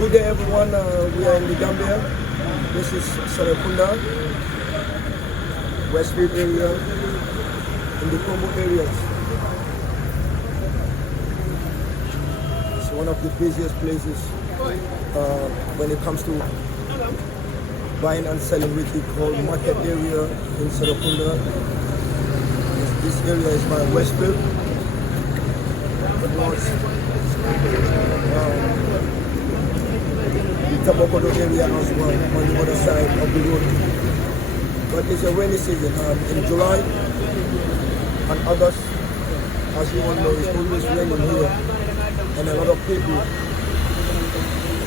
Good day, everyone. We are in the Gambia. This is Serekunda, Westfield area, in the Congo areas. It's one of the busiest places when it comes to buying and selling, which we call market area in Serekunda. This area is by Westfield. The Tabokodo area as well on the other side of the road. But it's a rainy season. In July and August, as you all know, it's always raining here, and a lot of people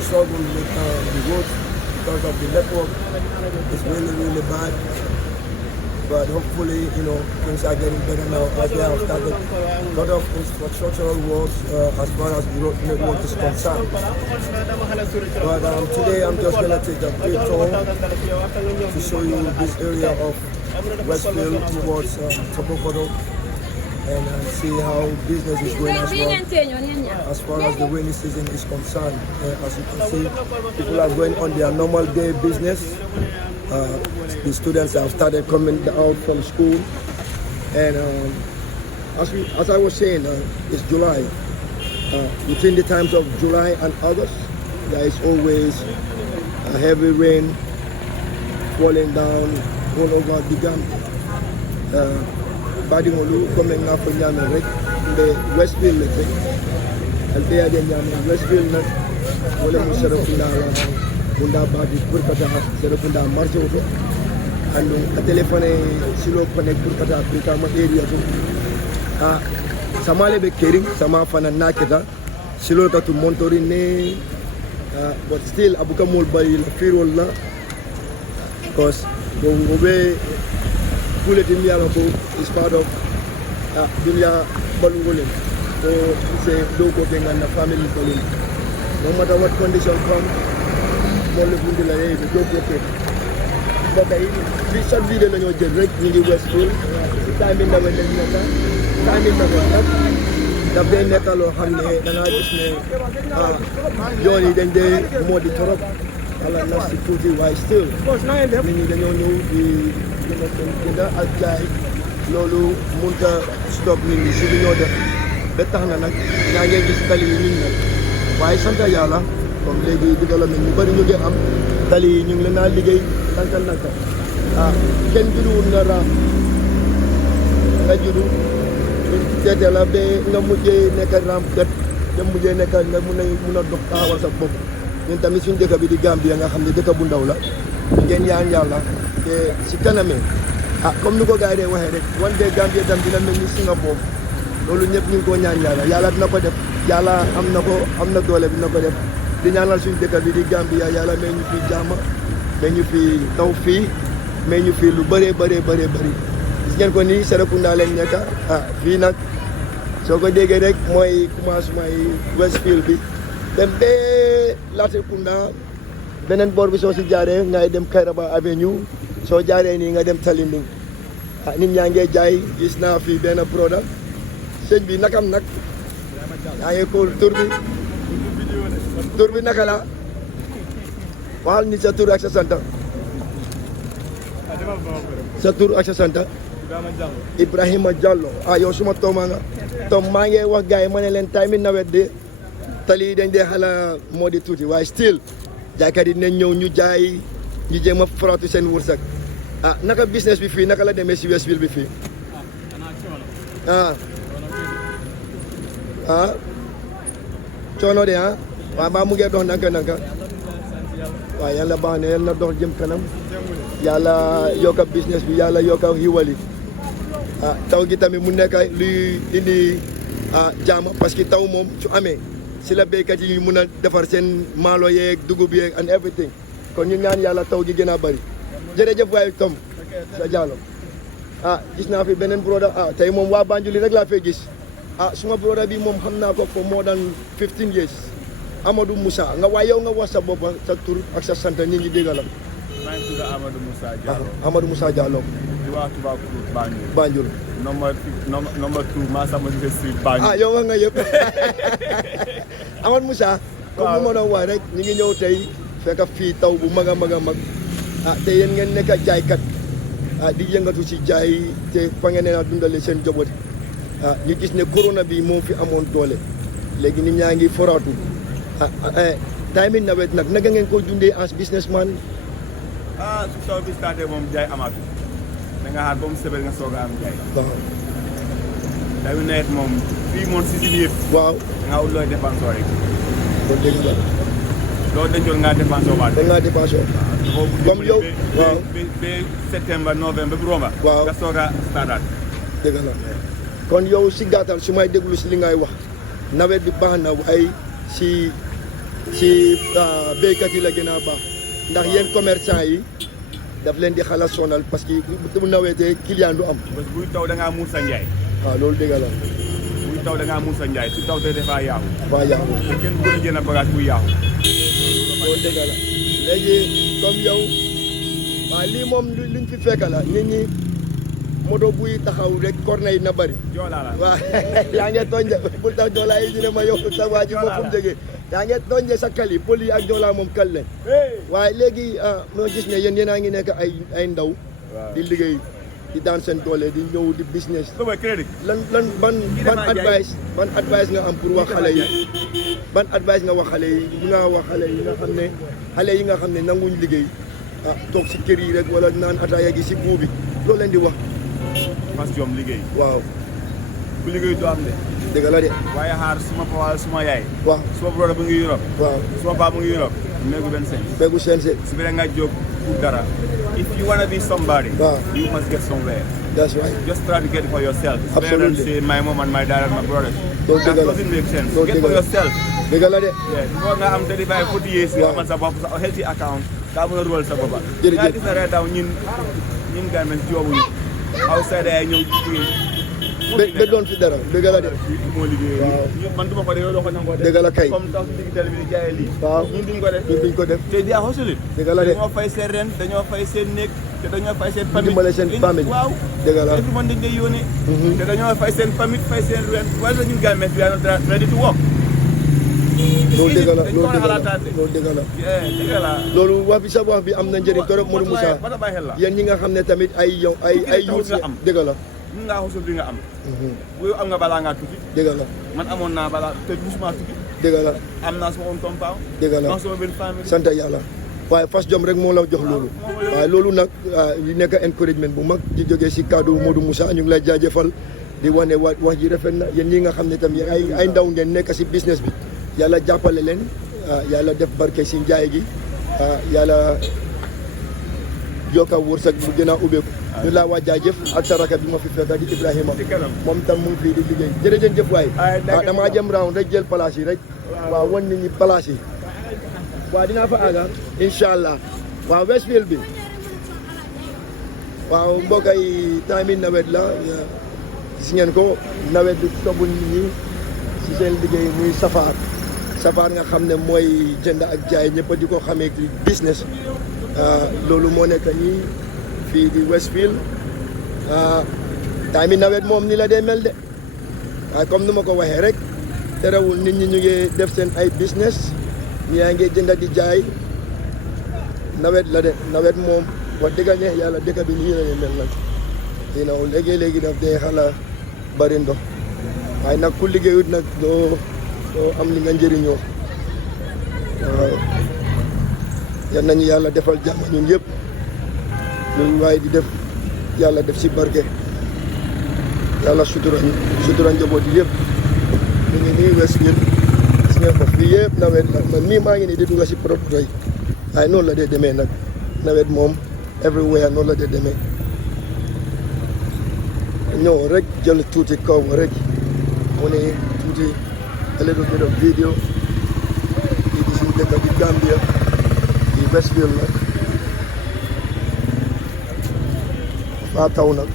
struggle with the road because of the network. It's really bad. But hopefully, things are getting better now as they have started a lot of infrastructural works as far as the road network is concerned. But today I'm just going to take a quick tour to show you this area of Westfield towards Tabokodo and see how business is going as well as far as the rainy season is concerned. As you can see, people are going on their normal day business. The students have started coming out from school, and as I was saying, it's July. Between the times of July and August, there is always a heavy rain falling down all over the Gambia. Badingolu coming up from Yamen, the Westfield, and they are the Westfield, Bunda Badi Kurkata, Serekunda Marjofe, and a telephone Silo Connect Kurkata, Kurkama area. Samale be caring, Samafana Naketa, Siloka to Montorine, but still Abukamul by Firola, because Bongobe Kuletin Yalako is part of Dunya Balungolin, so it's a local thing and a family calling. No matter what condition comes, moom la bundi la yee do ko té mbokk yi fi chaque vidéo lañu jël rek ñi ngi Westfield ci time ndaw lañ nekk time ndaw nak daf day nekk loo xam ne da nga gis ne yoon yi dañ dee moo di torop ala na si tuuti waaye still nit ñi dañoo ñëw di jënd ak jaay loolu mënta stop nit ñi si li ñoo def ba tax na nag yaa ngi gis tali yi nit nag waaye sant yàlla comme léegi développement ñu bëri ñu ngi am tali yi ñu ngi leen a liggéey nanka kenn juduwul nga raam nga judu teete la ba nga mujjee nekk raam kat nga mujjee nekk nga mun a dox taxawal sa bopp ñun tamit suñu dëkk bi di Gambia nga xam ne dëkk bu ndaw la ngeen ñaan yàlla te si kanamee comme ni ko gars yi dee waxee rek one day Gambia tam dina mel ni Singapore loolu ñëpp ñu ngi ko ñaan yàlla dina ko def yàlla am na doole dina ko def di ñaanal suñu dëkk bi di Gambia yàlla may ñu fi jàmm may ñu fi taw fii may ñu fi lu bëree bëri gis ngeen ko nii Serekunda leen nekk fii nag soo ko déggee rek mooy commencement yi Westfield bi dem bee Latrikunda beneen boor bi soo si jaaree ngay dem Kairaba Avenue soo jaaree nii nga dem Talinding nit ñaa ngee jaay gis naa fi benn produit sëñ bi nakam nag yaa ngi ko tur bi naka la waxal ni sa tur ak sa sant Ibrahima Diallo yow suma tooma nga tom maa ngi wax gars yi ma ne leen time nawet de tali yi dañ dee xala moo di tuuti waaye still jaaykat yi nañ ñëw ñu jaay ñu jéem a faratu seen wërsëg naka business bi fii naka la demee si Westfield bi fii coono de waaw maa mu ngi dox nanka waaw yàlla baax na yàlla na dox jëm kanam yàlla yokk business bi yàlla yokk xiwali taw gi tamit mu nekk luy indi jaama parce que taw moom su amee si la béykat yi mun a defar seen maalo yeeg dugub yeeg and everything kon ñu ñaan yàlla taw gi gën a bëri jërëjëf waaye Tom sa Diallo gis naa fi beneen broda tey moom waa Banjul rek laa fee gis suma broda bi moom xam naa ko for more than 15 years Amadou Moussa nga waaye yow nga wax sa bopp sa tur ak sa sant nit ñi dégg la. maa ngi tudd Amadou Moussa Diallo. Amadou Moussa Diallo. di waa Toubacouta Banjul. Banjul. number 2 Massa Moses Street Banjul. yow wax nga yëpp Amadou Moussa comme lu ma doon wax rek ñu ngi ñëw tey fekk fii taw bu mag a mag a mag te yéen ngeen nekk jaaykat di yëngatu si jaay te fa ngeen nee dundale seen njaboot ñu gis ne corona bi moo fi amoon doole léegi nit ñaa ngi foraatu time nawet nag naka ngeen ko dundee as businessman. su taw bi starté moom jaay amaatu da nga xaar ba mu sebet nga soog a am jaay. waaw. time nawet moom fii moom si biir yëpp. waaw. da ngaa wut looy dépensé rek. kon dégg nga. loolu dencoon ngaa dépensé waat. da ngaa dépensé. comme yow waaw ba septembre novembre ba romba. waaw nga soog a startaat. dégg la kon yow si gàttal su may déglu si li ngay wax nawet bi baax na waaye si béykat yi la gën a baax ndax yéen commerçant yi daf leen di xala sonal parce que bu nawetee client du am. parce que buy taw da ngaa muur sa njaay. waaw loolu dégg la. buy taw da ngaa muur sa njaay su taw te dafaa yaaxu. dafaa yaaxu. te kenn bu jënd bagage buy yaaxu. loolu dégg la léegi comme yow waaw lii moom luñ fi fekk la nit ñi moto buy taxaw rek corne yi na bëri. joolaa la waaw yaa ngi tooñ de bul tax joolaa yi ñu ne ma yow sa waa ji moom fu mu jógee yaa ngi tooñ de sa kal yi pël yi ak joolaa moom kal leen waaye léegi moo gis ne yéen a ngi nekk ay ndaw di liggéey di daan seen doole di ñëw di business lan ban advice nga am pour wax xale yi ban advice nga wax xale yi nga wax xale yi nga xam ne nanguñ liggéey toog si kër yi rek wala naan ataaya gi si buubi loolu leen di wax parce que jom liggéey. waaw. ku liggéey doo am de. dëgg la de. waaye xaar suma papa wala suma yaay. waaw suma brother mu ngi Europe. waaw suma papa mu ngi Europe. méegu benn sens. méegu sens. su fekkee nga jóg pour dara. if you wanna be somebody. waaw you must get somewhere. that's right. just try to get it for yourself. absolutely. Say my mom and my dad and my brother. loolu dëgg la that doesn't make sense. loolu get for yourself. dëgg la de. before nga am 35 40 years. nga amal sa bopp sa healthy account. daa mën a rural sa bopp. jërëjëf nga gis na rek daaw ñun gars yi joobuñu. outside ay ñëw ba doon fi dara dëgg la de. moo liggéey. waaw man du ma ko def yow doo ko nangoo def. dëgg la kay. comme tax si digital bi di jaayee lii. waaw ñun duñ ko def. ñun duñ ko def. te di a hustling. dëgg la de. dañoo fay seen ren dañoo fay seen néeg te dañoo fay seen famille. dimbale seen famille. waaw dëgg la. every month dañ lay yónnee. te dañoo fay seen famille fay seen ren wala ñun gars yi we are not ready to work. loolu dëgg la dañ ko war a xalaataat de. loolu dëgg la. dëgg la. loolu wax bi sa wax bi am na njëriñ torop Modou Moussa. ba bàyyi xel la. yéen ñi nga xam ne tamit ay youth nga am. dëgg la. mun ngaa xusul li nga am. bu am nga balaa ngaa tukki. dëgg la. man amoon naa balaa te musuma tukki. dëgg la. am naa sama own compound. dëgg la. am sama benn famille. sant yàlla. waaye fas jom rek moo la jox loolu. waaye loolu nag li nekk encouragement bu mag di jógee si kaddu Modou Moussa ñu ngi lay jaajëfal di wane wax ji rafet na yéen ñi nga xam ne tamit ay ndaw ngeen nekk si business bi yàlla jàppale leen yàlla def barke si njaay gi yàlla yokka wërsëg bu gën a ubbeeku. ñu laa waa jaajëf ak sa raka bi ma fi fekk di Ibrahima moom tam mu ngi fii di liggéey jërëjëf waay. damaa jëm round rek jël place yi rek. waaw wan nit ñi place yi. waaw dinaa fa àgga incha allah waaw Westfield bi waaw mbokk yi temps bi nawet la gis ngeen ko nawet bi togguñ nit ñi si seen liggéey muy safaar nga xam ne mooy jënd ak jaay ñëpp di ko xamee ci business loolu moo nekk nii fii di Westfield temps bi nawet moom ni la dee mel de waaye comme ni ma ko waxee rek terewul nit ñi ñu ngi def seen ay business yaa ngi jënd di jaay nawet la de nawet moom wax dëgg neex yàlla dëkk bi nii la mel nag léegi daf dee xala bari ndox waaye nag ku liggéeyut nag doo am li nga njëriñoo waaw yal nañu yàlla defal jàmm ñun yëpp loolu waaye di def yàlla def si barke yàlla sutura njaboot yi yëpp ñu ngi nii Westfield gis ngeen ko fii yëpp nawet la man mii maa ngi nii di dugg si produit yi waaye noonu la dee demee nag nawet moom everywhere noonu la dee demee ñëw rek jël tuuti kaw rek mu ne tuuti a little bit of video yi di suñu dëkk di Gambia di Westfield nag faa taw nag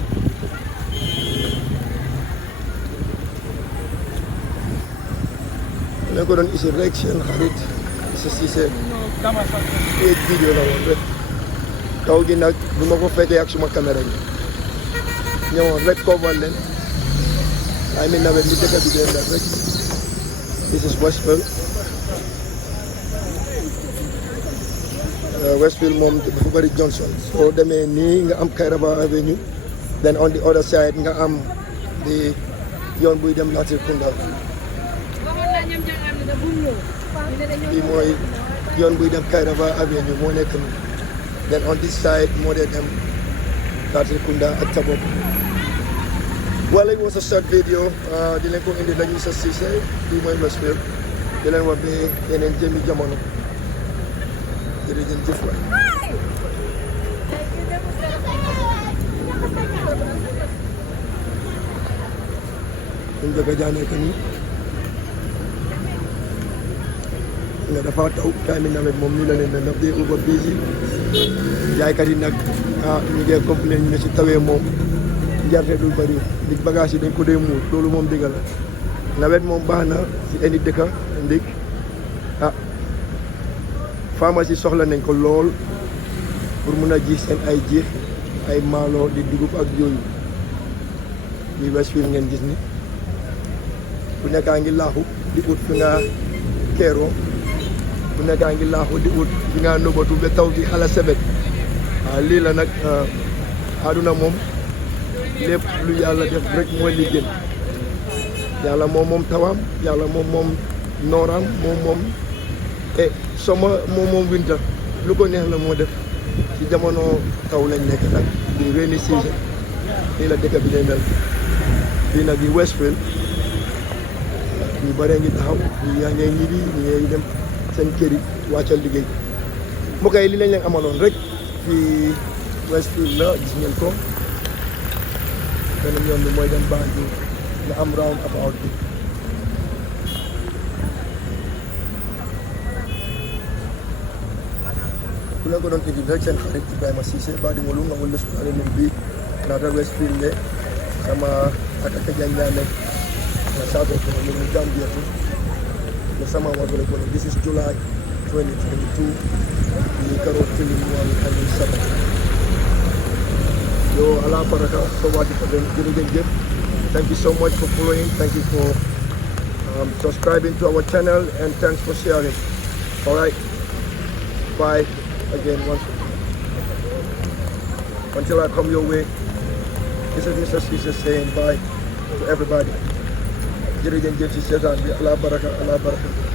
ne ko doon isi rek seen xarit si seen video la woon rek taw gi nag du ma ko fekkee ak suma caméra bi ñëwoon rek cover leen ay mi nawet li dëkk bi dee rek this is Westfield Westfield moom dafa bëri Johnson soo demee nii nga am Kairaba Avenue then on the other side nga am di yoon buy dem Latrikunda bii mooy yoon buy dem Kairaba Avenue moo nekk nii then on this side moo dee dem Latrikunda ak Tabop. Well, it was a short video. Di leen ko indi dañuy sa Cissé bii mooy Westfield di leen wax ba yeneen jëmi jamono jërëjëf waay. ñu bëgg a jaanee ko nii nga dafa taw time nawet moom nii la leen ne daf dee over busy jaaykat yi nag ñu ngi complain ñu ne si tawee moom njarte du bëri di bagage yi dañ ko dee muur loolu moom dëgg la nawet moom baax na si indi dëkka ndig pharmacie soxla nañ ko lool pour mun a ji seen ay ji ay maalo di dugub ak yooyu yi Westfield ngeen gis ni bu nekkaa ngi laaxu di ut fi nga keeroo bu nekkaa ngi laaxu di ut fi nga nëbbatu ba taw bi xala sebet lii la nag àdduna moom lépp lu yàlla def rek mooy li gën yàlla moom tawam yàlla moom nooram moom soma moom winter lu ko neex la moo def ci jamono taw lañ nekk nag di rainy season nii la dëkk bi lay mel fii nag di Westfield ñu bëree ngi taxaw ñu yaa ngee ñibbi ñu ngay dem seen kër yi wàccal liggéey mbokk yi li lañ leen amaloon rek fii Westfield la gis ngeen ko beneen yoon bi mooy dem Banjul nga am round about bi ku leen ko doon indi rek seen xarit Ibrahima Cissé baadi mo lu nga wala su ale min bi naata Westfield le sama ataka janjane na sabe ko no min Gambia to no sama wa ko this is July 2022 ni karo film wal ani sabat yo ala baraka so wadi ko den jërëjëf. Thank you so much for following. Thank you for subscribing to our channel and thanks for sharing. All right, bye again once. Until I come your way, this is Mr. Cissé saying bye to everybody. Jërëjëf ci seetaan bi ala baraka ala baraka.